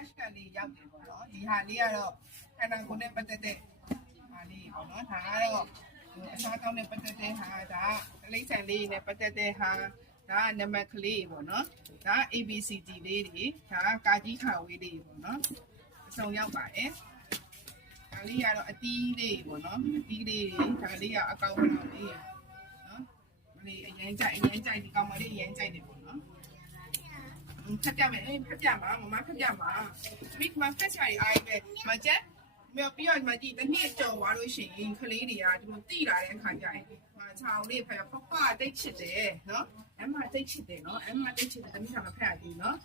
flash ကလေးရောက်တယ်ပေါ့နော်ဒီဟာလေးကတော့ခန္ဓာကိုယ်နဲ့ပတ်သက်တဲ့ဟာလေးပေါ့နော်ဒါကတော့အစားတောင်းနဲ့ပတ်သက်တဲ့ဟာဒါလိမ့်ဆန်လေးနဲ့ပတ်သက်တဲ့ဟာဒါနံပါတ်ကလေးပေါ့နော်ဒါ ABCD လေးတွေဒါကာကြီးခါဝေးလေးပေါ့နော်အစုံရောက်ပါတယ်ဒါလေးကတော့အတီးလေးပေါ့နော်အတီးလေးဒါလေးကအကောင်းဆုံးလေးနော်မလေးအရင်ကြိုက်ဒီကောင်မလေးအရင်ကြိုက်တယ်ပေါ့နော်ဖတ်ပြမယ်ဖတ်ပြမှာမမဖတ်ပြမှာမိမဖတ်ချင်အားပဲမကျက်ပြီးတော့မကြည့်တနည်းကြော်သွားလို့ရှိရင်ကလေးတွေကဒီလိုတိလာတဲ့အခါကျရင်မချောင်းလေးဖတ်ဖတိတ်ချစ်တယ်နော်အမတိတ်ချစ်တယ်နော်အမတိတ်ချစ်တယ်တမီးကမဖတ်ရဘူးနော်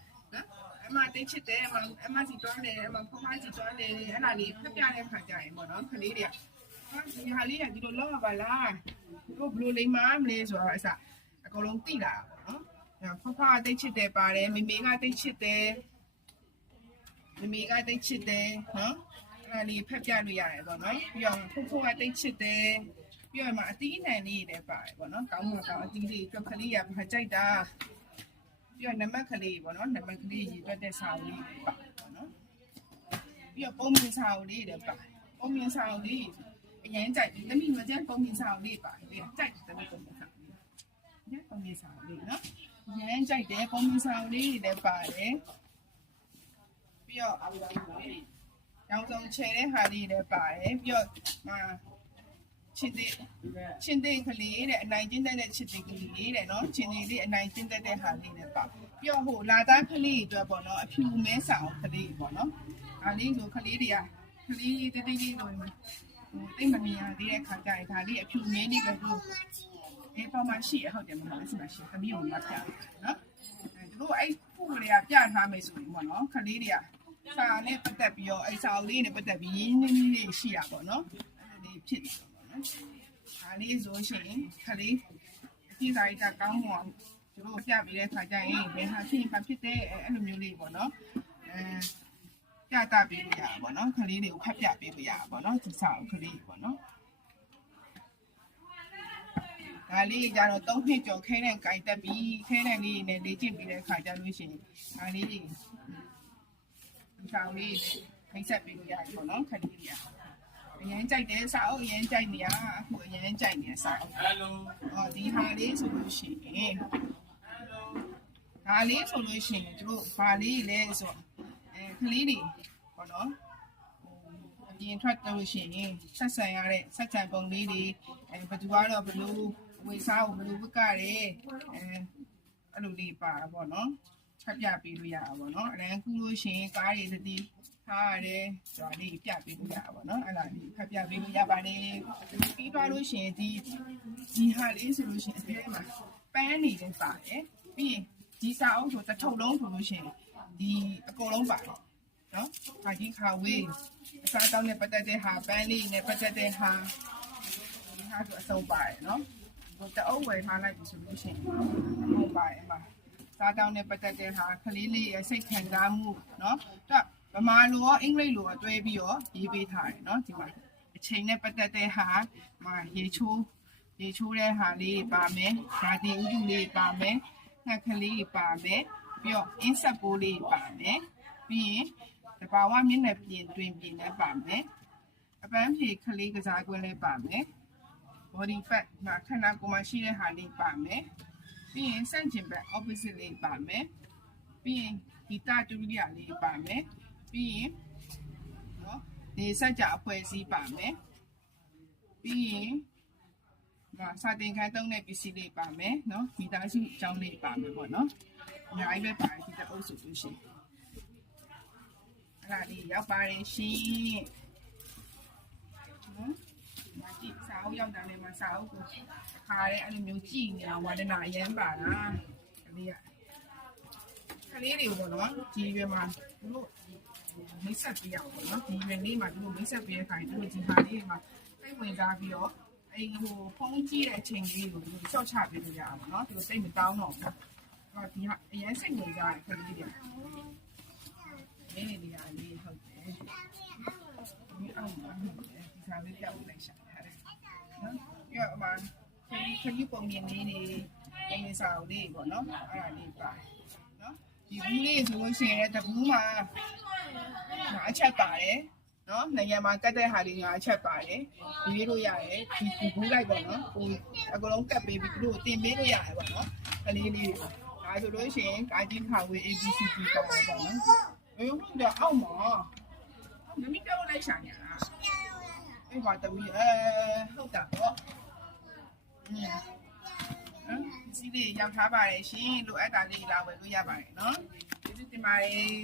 အမတိတ်ချစ်တယ်အမစီတွန်းတယ်အမဖစီတွန်းတယ်အဲ့ဒါလေးဖတ်ပြတဲ့အခါကျရင်ပေါ့နော်ကလေးတွေကဒီဟာလေးကဒီလိုလောက်ပါလားတို့ဘလို့လိမ့်မလဲဆိုတော့အစအကုန်လုံးတိလာပေါ့နော်ဖတိတ်ချစ်တယ်ပါတယ်မေမေကတိတ်ချစ်တယ်မေမေကတိတ်ချစ်တယ်နော်အဲ့ဒါလေးဖတ်ပြလို့ရတယ်ပေါ့နော်ပြီးတော့ဖိုးကတိတ်ချစ်တယ်ပြီးတော့မှအတီးအနှံလေးတွေပါတယ်ပေါ့နော်ကောင်းကောင်းအတီးလေးတွက်ကလေးရဖတ်ကြိုက်တာပြီးတော့နံပါတ်ကလေးပေါ့နော်နံပါတ်ကလေးရေးတွက်တဲ့စာအုပ်လေးပါပေါ့နော်ပြီးတော့ပုံမြင်စာအုပ်လေးတွေပါပုံမြင်စာအုပ်လေးအရင်ကြိုက်တယ်တမိမကျန်ပုံမြင်စာအုပ်လေးပါတယ်ကြိုက်တယ်တမိပုံမြင်စာအုပ်လေးညပုံမြင်စာအုပ်လေးနော်အရင်ကြိုက်တယ်ပုံမြင်စာအုပ်လေးတွေပါတယ်ပြီးတော့ရောင်စုံချဲတဲ့ဟာလေးတွေပါတယ်ပြီးတော့ချစ်တဲ့ကလေးတဲ့အနိုင်ကျင့်တဲ့ချစ်တဲ့ကလေးတဲ့နော်ချစ်နေလေးအနိုင်ကျင့်တဲ့ဟာလေးတွေပါပြီးတော့ဟိုလာသားကလေးတွေအတွက်ပေါ့နော်အဖြူမဲဆောင်ကလေးပေါ့နော်အားလေးဆိုကလေးတွေကကလေးတိတ်တိတ်လေးဆိုရင်တိတ်မမြင်ရသေးတဲ့ခါကျရင်ဒါလေးအဖြူမဲလေးပဲလို့ပေါ်မှာရှိရဟုတ်တယ်မလားဆီမှာရှိသမီးကိုမပြနော်တို့အဲ့ခုလေးကပြထားမယ်ဆိုရင်ပေါ့နော်ကလေးတွေကစာနဲ့ပတ်သက်ပြီးတော့အဲ့စာအုပ်လေးနဲ့ပတ်သက်ပြီးရင်းနှီးလေးရှိရပေါ့နော်အဲ့လိုလေးဖြစ်နေပေါ့နော်ဒါလေးဆိုရှင်ခလေးအကြည့်စာရိတ္တကောင်းမှုအောင်တို့ပြပေးတဲ့ခါကျရင်ဘယ်ဟာဖြစ်ဖြစ်တဲ့အဲ့လိုမျိုးလေးပေါ့နော်ပြတာပေးလို့ရပါပေါ့နော်ခလေးတွေကိုဖတ်ပြပေးလို့ရပါပေါ့နော်ဒီစာအုပ်ကလေးပေါ့နော်ဒါလေးကြတော့3နှစ်ကျော်ခဲနဲ့ကြိုက်တက်ပြီးခဲနဲ့လေးနဲ့လေ့ကျင့်ပြီးတဲ့ခါကျလို့ရှိရင်ဒါလေးဒီဆောင်လေးဖိတ်ဆက်ပေးလို့ရတယ်ပေါ့နော်ခလေးတွေအရင်ကြိုက်တယ်စာအုပ်အရင်ကြိုက်နေရအခုအရင်ကြိုက်နေစာအုပ်ဒီဟာလေးဆိုလို့ရှိရင်ဒါလေးဆိုလို့ရှိရင်တို့ဘာလေးလဲဆိုခလေးတွေပေါ့နော်အပြင်ထွက်လို့ရှိရင်ဆက်ဆံရတဲ့ဆက်ဆံပုံလေးတွေဘယ်သူကတော့ဘလို့ဝေစားကိုဘလို့ဝကရဲအဲ့လိုလေးပါပေါ့နော်ဖတ်ပြပေးလို့ရတာပေါ့နော်အရန်ကူလို့ရှိရင်ကားတွေတည်ထားရတယ်ဆိုတာလေးပြပေးလို့ရတာပေါ့နော်အဲ့ဒါလေးဖတ်ပြပေးလို့ရပါတယ်ပြီးသွားလို့ရှိရင်ဒီဟာလေးဆိုလို့ရှိရင်အထဲမှာပန်းနေလည်းပါတယ်ပြီးရင်ဒီစာအုပ်ဆိုတစ်ထုပ်လုံးဆိုလို့ရှိရင်ဒီအကုန်လုံးပါတယ်နော်ခါကြီးခါဝေးအစားတောင်းနဲ့ပတ်သက်တဲ့ဟာပန်းလေးနဲ့ပတ်သက်တဲ့ဟာဒီဟာဆိုအစုံပါတယ်နော်ဟိုတအုပ်ဝယ်ထားလိုက်ပြီဆိုလို့ရှိရင်ဟုတ်ပါတယ်ပါစားတောင်းနဲ့ပတ်သက်တဲ့ဟာကလေးလေးရဲ့စိတ်ခံစားမှုเนาะသူကဗမာလိုရောအင်္ဂလိပ်လိုရောတွဲပြီးတော့ရေးပေးထားတယ်เนาะဒီမှာအချိန်နဲ့ပတ်သက်တဲ့ဟာရေချိုးတဲ့ဟာလေးပါမယ်ဓာတိဥတုလေးပါမယ်ငှက်ကလေးပါမယ်ပြီးတော့အင်းဆက်ပိုးလေးပါမယ်ပြီးရင်တဘာဝမျက်နှာပြင်တွင်ပြင်လည်းပါမယ်အပန်းဖြေကလေးကစားကွင်းလည်းပါမယ် body fat မှာခန္ဓာကိုယ်မှာရှိတဲ့ဟာလေးပါမယ်ပြီးရင်ဆန့်ကျင်ဘက် opposite လေးပါမယ်ပြီးရင်ဒီတာတူရိယာလေးပါမယ်ပြီးရင်နော်ဒီစัจ जा အဖွဲ့အစည်းပါမယ်ပြီးရင်စာသင်ခန်းသုံးတဲ့ပစ္စည်းလေးပါမယ်နော်မိသားစုအကြောင်းလေးပါမယ်ပေါ့နော်အများကြီးပဲပါတယ်ဒီတအုပ်စုလို့ရှိရင်အဲ့ဒါလေးရောက်ပါတယ်ရှင်နော်မကြည့်စာအုပ်ရောက်တာနဲ့မှစာအုပ်ကိုခါရဲအဲ့လိုမျိုးကြည့်နေတာဝါဒနာအရင်ပါလားကလေးတွေကိုပေါ့နော်ဒီရွယ်မှာသူတို့မိတ်ဆက်ပြရအောင်ပေါ့နော်ဒီရွယ်လေးမှာသူတို့မိတ်ဆက်ပြရခိုင်သူတို့ဒီဟာလေးမှာစိတ်ဝင်စားပြီးတော့အဲ့ဟိုဖုန်းကြည့်တဲ့အချိန်လေးကိုသူရှော့ချပေးလို့ရအောင်ပေါ့နော်သူစိတ်မတောင်းတော့ဘူးဟောဒီဟာအရင်စိတ်ဝင်စားတဲ့ကလေးတွေနေရာလေးဟုတ်တယ်ဒီအောင်ပါဒီစားလေးကြောက်လိုက်ရှာတယ်နော်ပြီးတော့မှခရီးပုံမြင်လေးတွေပုံမြင်စာအုပ်လေးပေါ့နော်အဲ့ဒါလေးပါတယ်နော်ဒီဘူးလေးဆိုလို့ရှိရင်တဘူးမှာ ငါးချက်ပါတယ်နော်နိုင်ငံမှာကတ်တဲ့ဟာလေးငါးချက်ပါတယ်ရွေးလို့ရတယ်ဒီဘူးလိုက်ပေါ့နော်ဟိုအကလုံးကတ်ပေးပြီးသူတို့တင်ပေးလို့ရတယ်ပေါ့နော်ကလေးလေးဒါဆိုလို့ရှိရင်ကာကြီးခါဝေး ABCD ပါတယ်ပေါ့နော်ဟုတ်တော့အောက်မှာနမီပြောလိုက်ရှာညာအဲ့ပါတမီဟုတ်တာပေါ့စီလေးရောက်ထားပါတယ်ရှင်လိုအပ်တာလေးလာဝယ်လို့ရပါတယ်နော်ကျေးဇူးတင်ပါတယ်